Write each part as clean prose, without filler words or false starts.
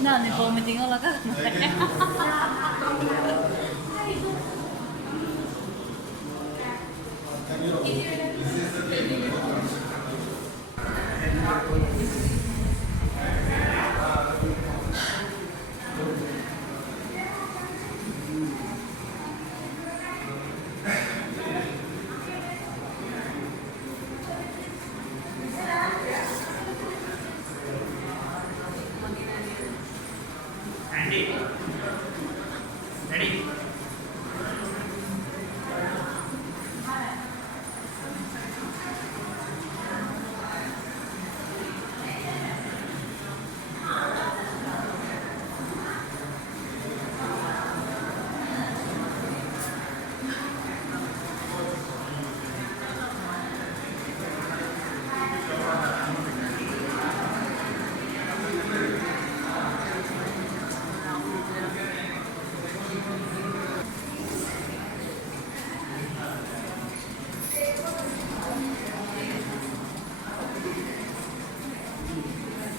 No, ne puedo meter en la cara. Andy, ready?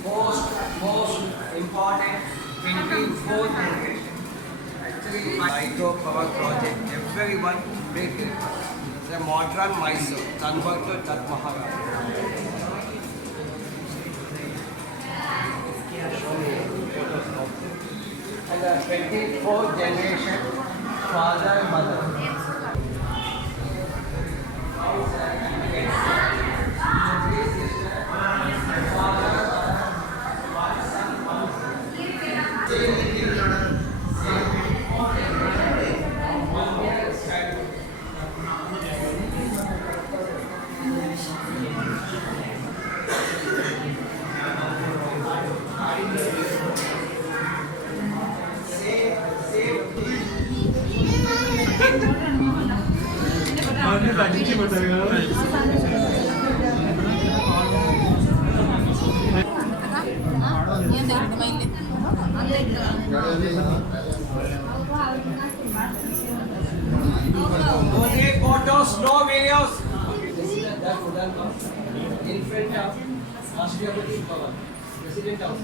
Most important 24th generation. Actually, hydropower project. Everyone break it. It's a modern Mysore, converted Tat Maharaj. And the 24th generation, father and mother. No take photos, no videos. This is that wooden house in front of Rashtrapati Bhavan, President House.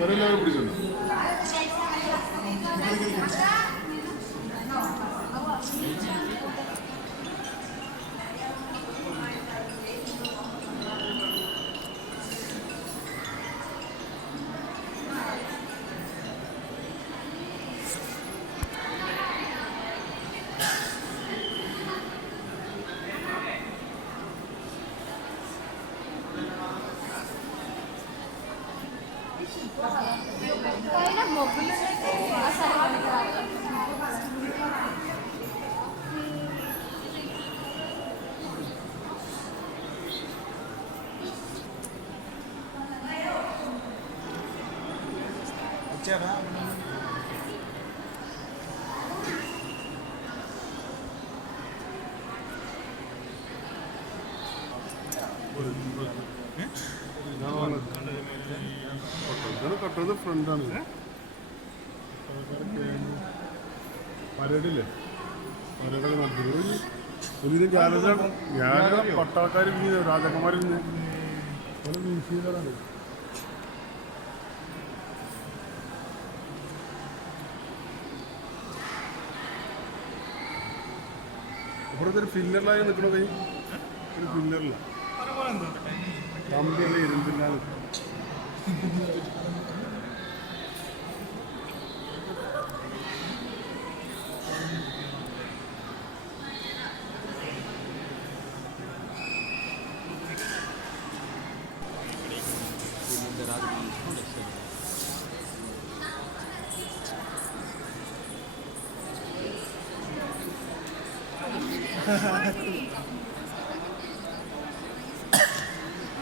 അവരെല്ലാവരും പിടിച്ചോണ്ട് കട്ടത് ഫ്രണ്ടാണ് പരേഡില്ലേ പരേഡൊക്കെ നടത്തുന്നത് ഒരു ഞാന പട്ടാൾക്കാർ രാജകുമാരിൽ നിന്ന് വീശിയതാണ് ഇവിടുത്തെ ഒരു ഫില്ലറിലായി നിൽക്കണത് ഒരു ഫില്ലറില്ല കമ്പിയല്ലേ ഇരുമ്പില്ല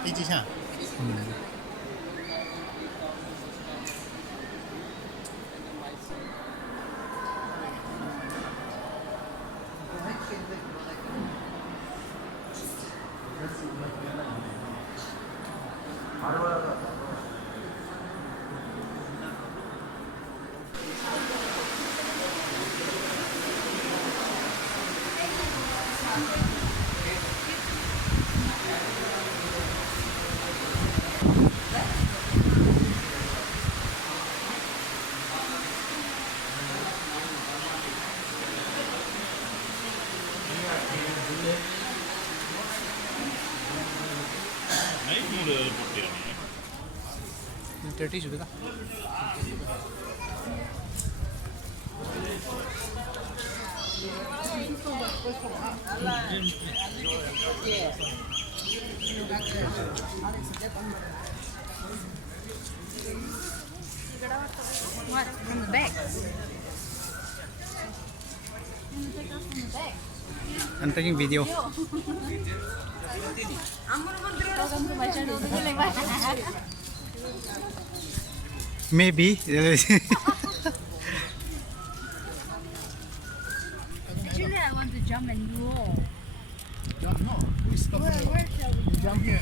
飞机上。30 주다. What? From the back? Take off from the back. I'm taking video. Welcome to my channel. Maybe. Actually, I want to jump and roll. Jump, no. We stop Where shall we jump here.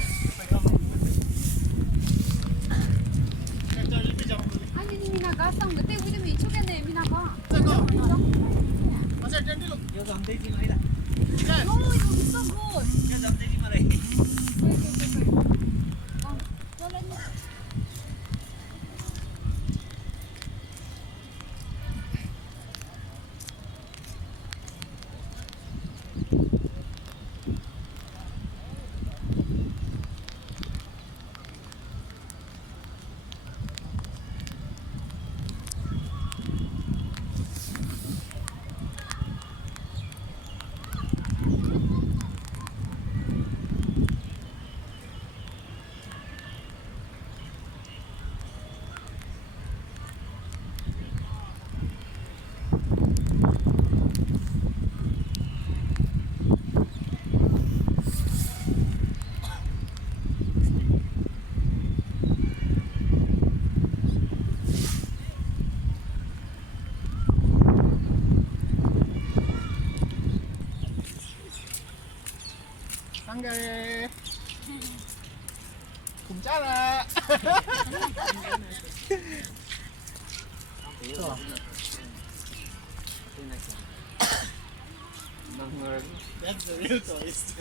아니, 미나가 쌍 그때 우리 좀 이쪽에네, 미나가. No, it will be so good. 상가에 공짜라. That's the real toys.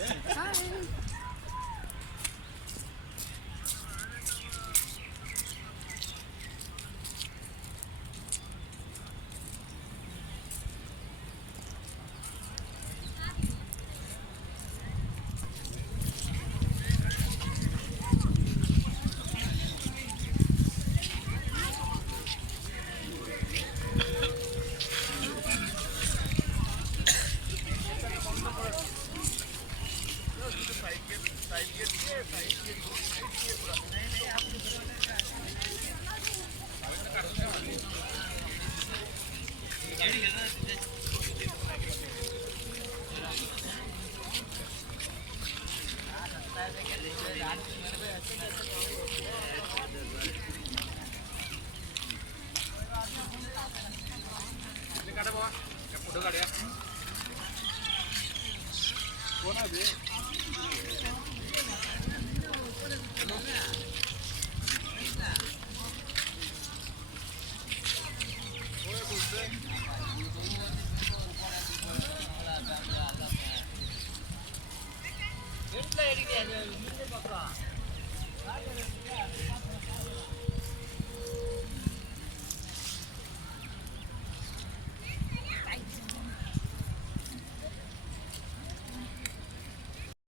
வீட்டில் இருக்கேன்